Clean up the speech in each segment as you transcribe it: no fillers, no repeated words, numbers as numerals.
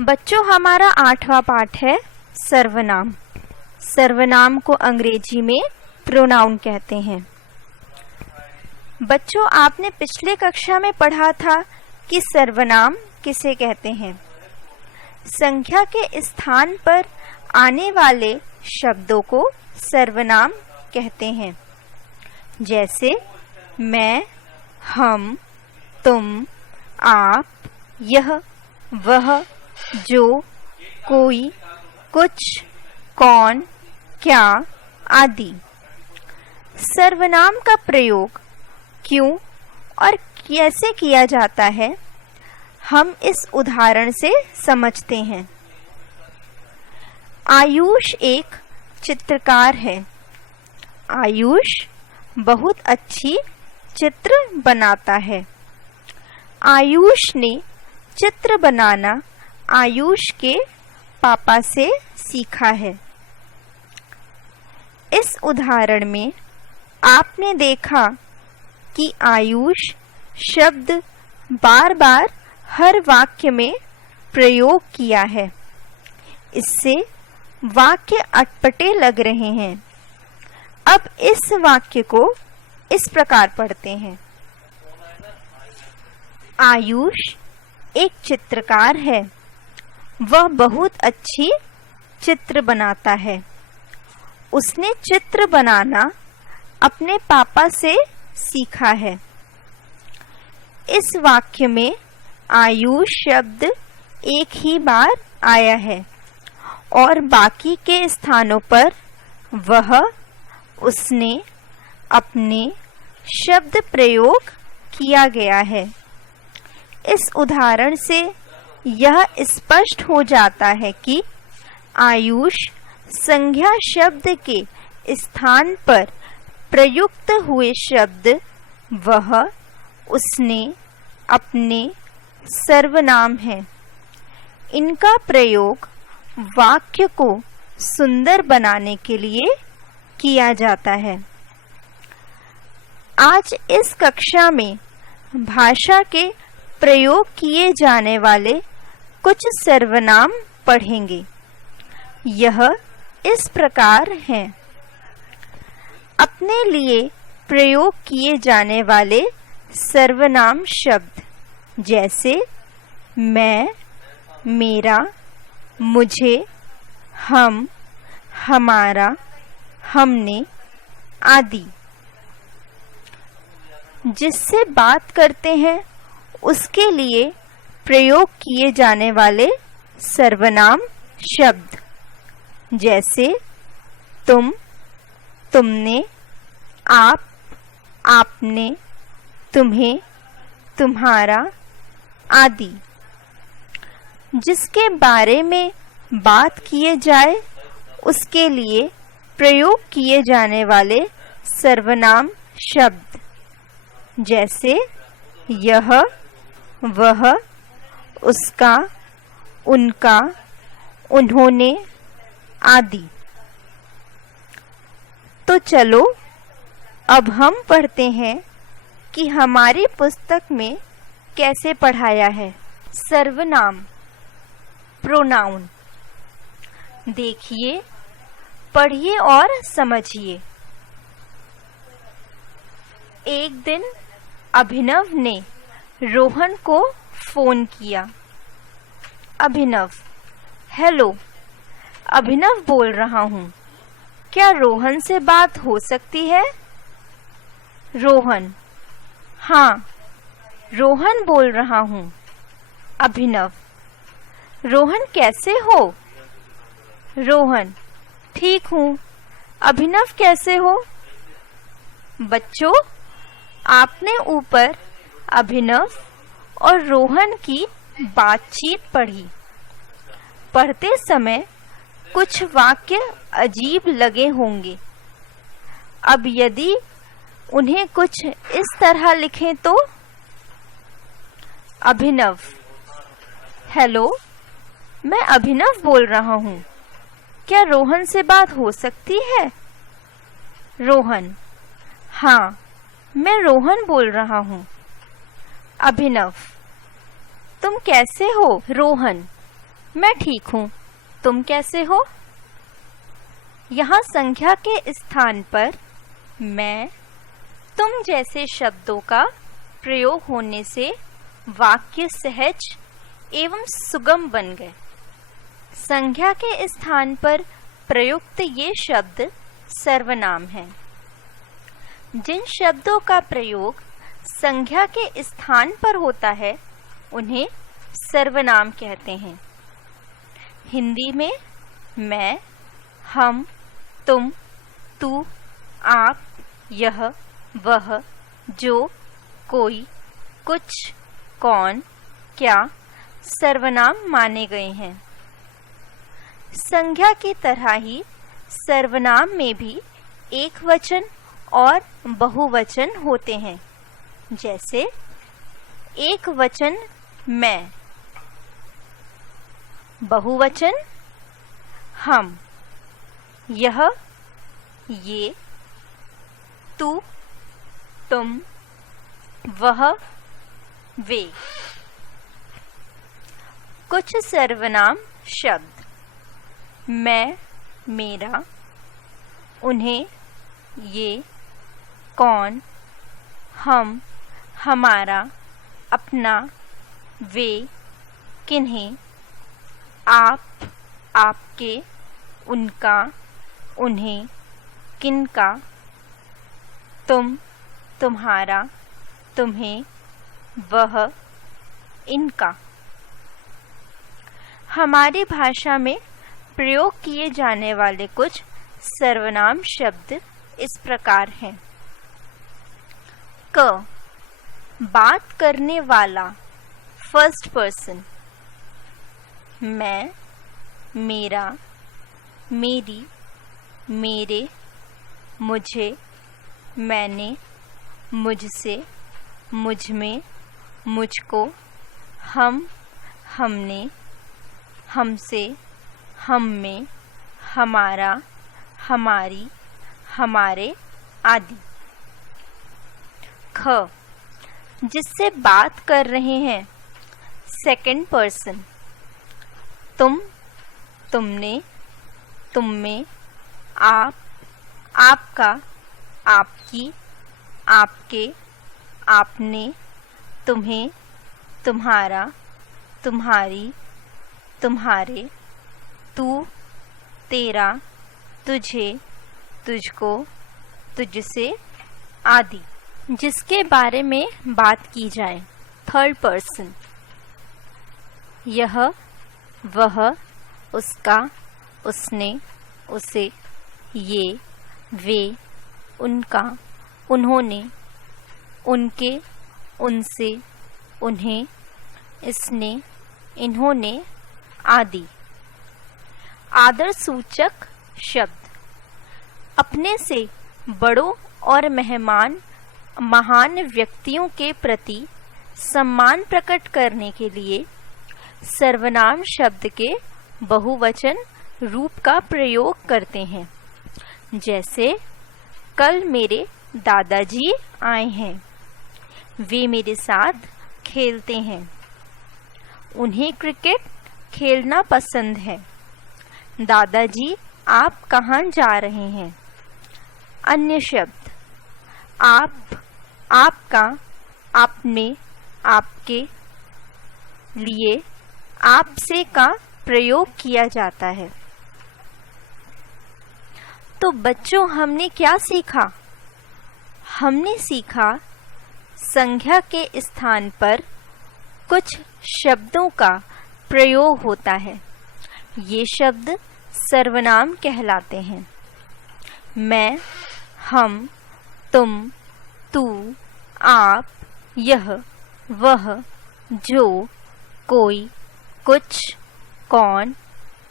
बच्चों, हमारा 8वां पाठ है सर्वनाम। सर्वनाम को अंग्रेजी में प्रोनाउन कहते हैं। बच्चों, आपने पिछले कक्षा में पढ़ा था कि सर्वनाम किसे कहते हैं। संख्या के स्थान पर आने वाले शब्दों को सर्वनाम कहते हैं, जैसे मैं, हम, तुम, आप, यह, वह, जो, कोई, कुछ, कौन, क्या आदि। सर्वनाम का प्रयोग क्यों और कैसे किया जाता है, हम इस उदाहरण से समझते हैं। आयुष एक चित्रकार है। आयुष बहुत अच्छी चित्र बनाता है। आयुष ने चित्र बनाना आयुष के पापा से सीखा है। इस उदाहरण में आपने देखा कि आयुष शब्द बार बार हर वाक्य में प्रयोग किया है। इससे वाक्य अटपटे लग रहे हैं। अब इस वाक्य को इस प्रकार पढ़ते हैं। आयुष एक चित्रकार है। वह बहुत अच्छी चित्र बनाता है। उसने चित्र बनाना अपने पापा से सीखा है। इस वाक्य में आयुष शब्द एक ही बार आया है और बाकी के स्थानों पर वह, उसने, अपने शब्द प्रयोग किया गया है। इस उदाहरण से यह स्पष्ट हो जाता है कि आयुष संज्ञा शब्द के स्थान पर प्रयुक्त हुए शब्द वह, उसने, अपने सर्वनाम हैं। इनका प्रयोग वाक्य को सुंदर बनाने के लिए किया जाता है। आज इस कक्षा में भाषा के प्रयोग किए जाने वाले कुछ सर्वनाम पढ़ेंगे। यह इस प्रकार हैं। अपने लिए प्रयोग किए जाने वाले सर्वनाम शब्द जैसे मैं, मेरा, मुझे, हम, हमारा, हमने आदि। जिससे बात करते हैं उसके लिए प्रयोग किए जाने वाले सर्वनाम शब्द जैसे तुम, तुमने, आप, आपने, तुम्हें, तुम्हारा आदि। जिसके बारे में बात किए जाए उसके लिए प्रयोग किए जाने वाले सर्वनाम शब्द जैसे यह, वह, उसका, उनका, उन्होंने आदि। तो चलो अब हम पढ़ते हैं कि हमारी पुस्तक में कैसे पढ़ाया है सर्वनाम, प्रोनाउन। देखिए, पढ़िए और समझिए। एक दिन अभिनव ने रोहन को फोन किया। अभिनव, हेलो, अभिनव बोल रहा हूँ। क्या रोहन से बात हो सकती है? रोहन, हाँ, रोहन बोल रहा हूँ। अभिनव, रोहन कैसे हो? रोहन, ठीक हूँ। अभिनव कैसे हो? बच्चों, आपने ऊपर अभिनव और रोहन की बातचीत पढ़ी। पढ़ते समय कुछ वाक्य अजीब लगे होंगे। अब यदि उन्हें कुछ इस तरह लिखें तो अभिनव, हेलो, मैं अभिनव बोल रहा हूँ। क्या रोहन से बात हो सकती है? रोहन, हाँ, मैं रोहन बोल रहा हूँ। अभिनव, तुम कैसे हो? रोहन, मैं ठीक हूँ, तुम कैसे हो? यहाँ संज्ञा के स्थान पर मैं, तुम जैसे शब्दों का प्रयोग होने से वाक्य सहज एवं सुगम बन गए। संज्ञा के स्थान पर प्रयुक्त ये शब्द सर्वनाम हैं। जिन शब्दों का प्रयोग संज्ञा के स्थान पर होता है उन्हें सर्वनाम कहते हैं। हिंदी में मैं, हम, तुम, तू, आप, यह, वह, जो, कोई, कुछ, कौन, क्या सर्वनाम माने गए हैं। संज्ञा की तरह ही सर्वनाम में भी एक वचन और बहुवचन होते हैं। जैसे एक वचन मैं, बहुवचन हम, यह, ये, तू, तुम, वह, वे। कुछ सर्वनाम शब्द मैं, मेरा, उन्हें, ये, कौन, हम, हमारा, अपना, वे, किन्हीं, आप, आपके, उनका, उन्हें, किनका, तुम, तुम्हारा, तुम्हें, वह, इनका। हमारी भाषा में प्रयोग किए जाने वाले कुछ सर्वनाम शब्द इस प्रकार हैं। क, बात करने वाला, फर्स्ट पर्सन। मैं, मेरा, मेरी, मेरे, मुझे, मैंने, मुझसे, मुझमें, मुझको, हम, हमने, हमसे, हममें, हमारा, हमारी, हमारे आदि। ख, जिससे बात कर रहे हैं, सेकंड पर्सन। तुम, तुमने, तुममें, आप, आपका, आपकी, आपके, आपने, तुम्हें, तुम्हारा, तुम्हारी, तुम्हारे, तू, तेरा, तुझे, तुझको, तुझसे आदि। जिसके बारे में बात की जाए, थर्ड पर्सन। यह, वह, उसका, उसने, उसे, ये, वे, उनका, उन्होंने, उनके, उनसे, उन्हें, इसने, इन्होंने आदि। आदर सूचक शब्द अपने से बड़ों और महान व्यक्तियों के प्रति सम्मान प्रकट करने के लिए सर्वनाम शब्द के बहुवचन रूप का प्रयोग करते हैं। जैसे कल मेरे दादाजी आए हैं, वे मेरे साथ खेलते हैं, उन्हें क्रिकेट खेलना पसंद है। दादाजी आप कहाँ जा रहे हैं? अन्य शब्द आप, आपका, आपने, आपके लिए आपसे का प्रयोग किया जाता है। तो बच्चों, हमने क्या सीखा? हमने सीखा संज्ञा के स्थान पर कुछ शब्दों का प्रयोग होता है। ये शब्द सर्वनाम कहलाते हैं। मैं, हम, तुम, तू, आप, यह, वह, जो, कोई, कुछ, कौन,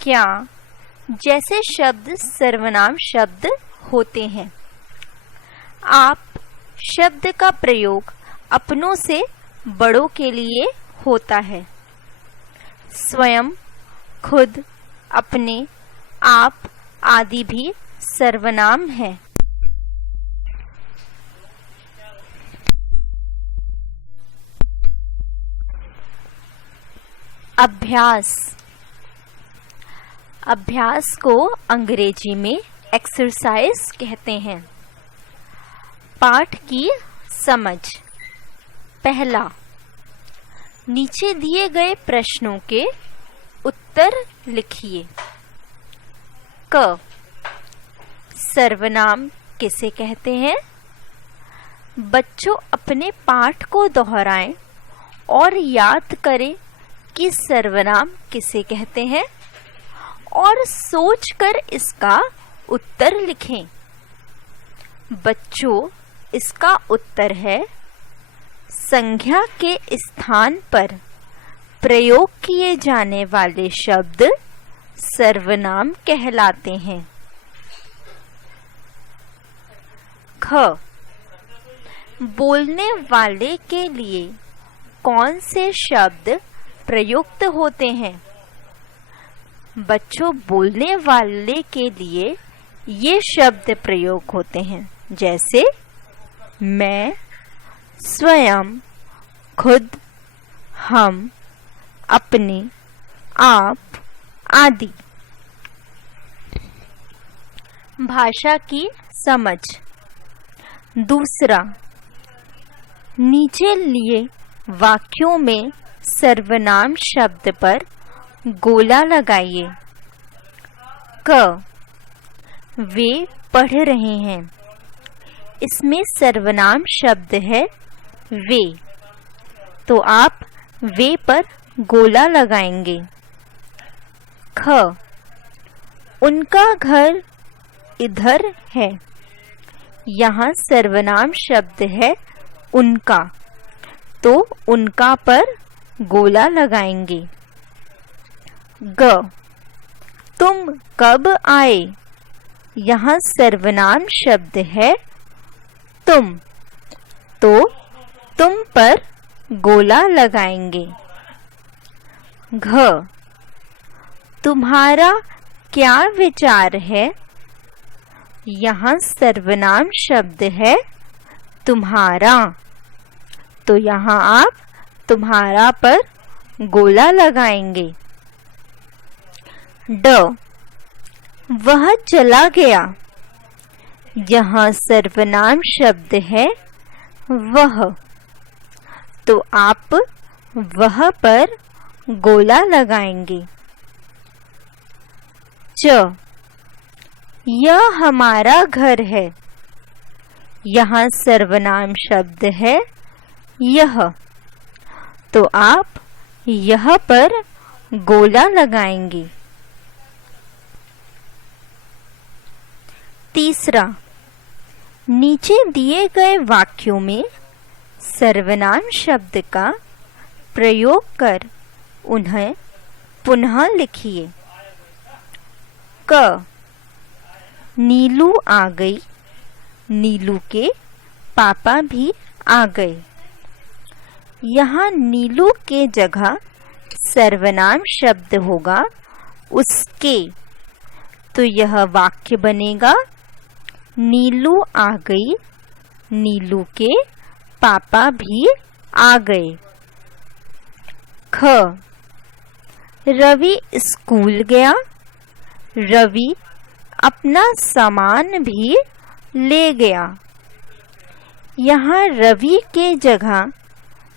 क्या जैसे शब्द सर्वनाम शब्द होते हैं। आप शब्द का प्रयोग अपनों से बड़ों के लिए होता है। स्वयं, खुद, अपने, आप आदि भी सर्वनाम है। अभ्यास। अभ्यास को अंग्रेजी में एक्सरसाइज कहते हैं। पाठ की समझ। पहला, नीचे दिए गए प्रश्नों के उत्तर लिखिए। क, सर्वनाम किसे कहते हैं? बच्चों अपने पाठ को दोहराएं और याद करें कि सर्वनाम किसे कहते हैं और सोचकर इसका उत्तर लिखें। बच्चों, इसका उत्तर है संज्ञा के स्थान पर प्रयोग किए जाने वाले शब्द सर्वनाम कहलाते हैं। ख, बोलने वाले के लिए कौन से शब्द प्रयुक्त होते हैं? बच्चों, बोलने वाले के लिए ये शब्द प्रयोग होते हैं, जैसे मैं, स्वयं, खुद, हम, अपने, आप आदि। भाषा की समझ। दूसरा, नीचे लिए वाक्यों में सर्वनाम शब्द पर गोला लगाइए। क, वे पढ़ रहे हैं। इसमें सर्वनाम शब्द है वे, तो आप वे पर गोला लगाएंगे। ख, उनका घर इधर है। यहाँ सर्वनाम शब्द है उनका, तो उनका पर गोला लगाएंगे। ग, तुम कब आए? यहाँ सर्वनाम शब्द है तुम, तो तुम पर गोला लगाएंगे। घ, तुम्हारा क्या विचार है? यहाँ सर्वनाम शब्द है तुम्हारा, तो यहाँ आप तुम्हारा पर गोला लगाएंगे। ड, वह चला गया। यहाँ सर्वनाम शब्द है वह, तो आप वह पर गोला लगाएंगे। च, यह हमारा घर है। यहाँ सर्वनाम शब्द है यह, तो आप यह पर गोला लगाएंगे। तीसरा, नीचे दिए गए वाक्यों में सर्वनाम शब्द का प्रयोग कर उन्हें पुनः लिखिए। क, नीलू आ गई। नीलू के पापा भी आ गए। यहाँ नीलू के जगह सर्वनाम शब्द होगा उसके, तो यह वाक्य बनेगा नीलू आ गई, नीलू के पापा भी आ गए। ख, रवि स्कूल गया। रवि अपना सामान भी ले गया। यहाँ रवि के जगह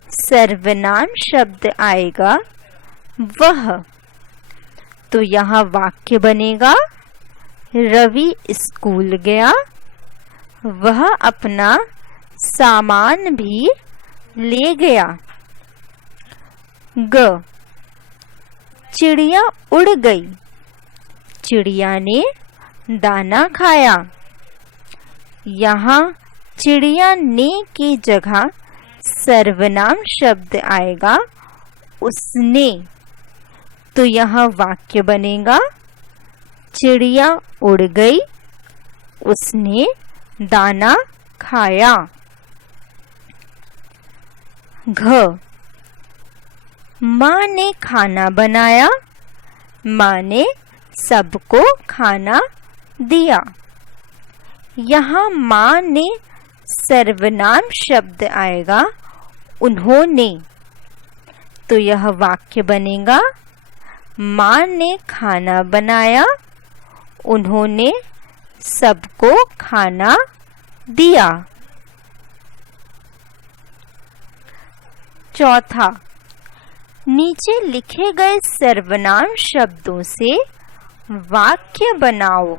सर्वनाम शब्द आएगा वह, तो यहाँ वाक्य बनेगा रवि स्कूल गया, वह अपना सामान भी ले गया। ग, चिड़िया उड़ गई। चिड़िया ने दाना खाया। यहाँ चिड़िया ने की जगह सर्वनाम शब्द आएगा उसने, तो यहाँ वाक्य बनेगा चिड़िया उड़ गई, उसने दाना खाया। घ, माँ ने खाना बनाया। माँ ने सबको खाना दिया। यहाँ माँ ने सर्वनाम शब्द आएगा उन्होंने, तो यह वाक्य बनेगा माँ ने खाना बनाया, उन्होंने सबको खाना दिया। चौथा, नीचे लिखे गए सर्वनाम शब्दों से वाक्य बनाओ।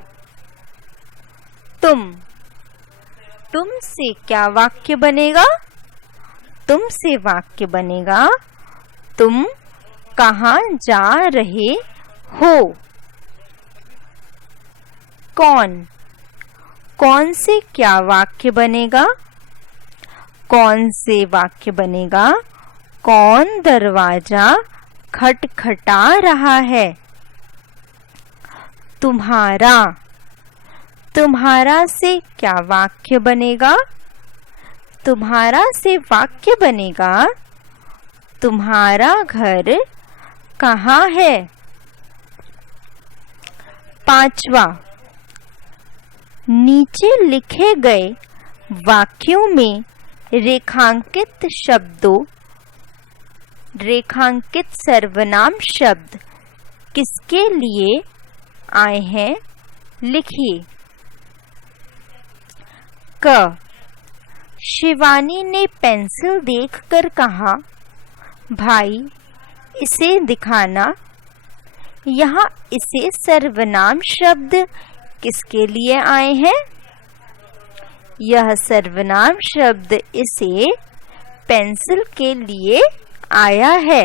तुम से क्या वाक्य बनेगा? तुम से वाक्य बनेगा, तुम कहाँ जा रहे हो? कौन से क्या वाक्य बनेगा? कौन से वाक्य बनेगा? कौन दरवाजा खटखटा रहा है? तुम्हारा से क्या वाक्य बनेगा? तुम्हारा से वाक्य बनेगा, तुम्हारा घर कहाँ है? पांचवा, नीचे लिखे गए वाक्यों में रेखांकित सर्वनाम शब्द किसके लिए आए हैं, लिखिए। क, शिवानी ने पेंसिल देखकर कहा, भाई इसे दिखाना। यहाँ इसे सर्वनाम शब्द किसके लिए आए हैं? यह सर्वनाम शब्द इसे पेंसिल के लिए आया है।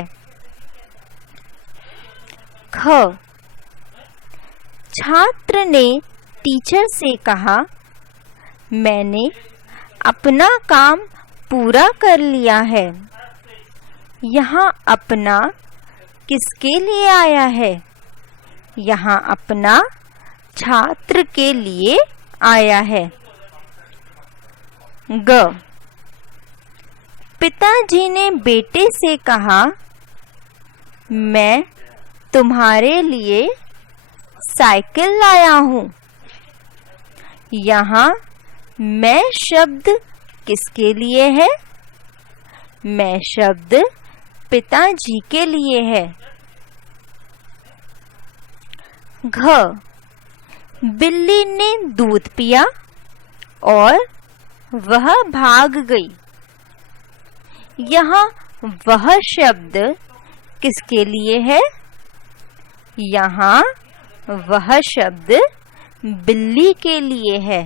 ख, छात्र ने टीचर से कहा, मैंने अपना काम पूरा कर लिया है। यहाँ अपना किसके लिए आया है? यहाँ अपना छात्र के लिए आया है। ग, पिताजी ने बेटे से कहा, मैं तुम्हारे लिए साइकिल लाया हूँ। यहाँ मैं शब्द किसके लिए है? मैं शब्द पिताजी के लिए है। घ, बिल्ली ने दूध पिया और वह भाग गई। यहाँ वह शब्द किसके लिए है? यहाँ वह शब्द बिल्ली के लिए है।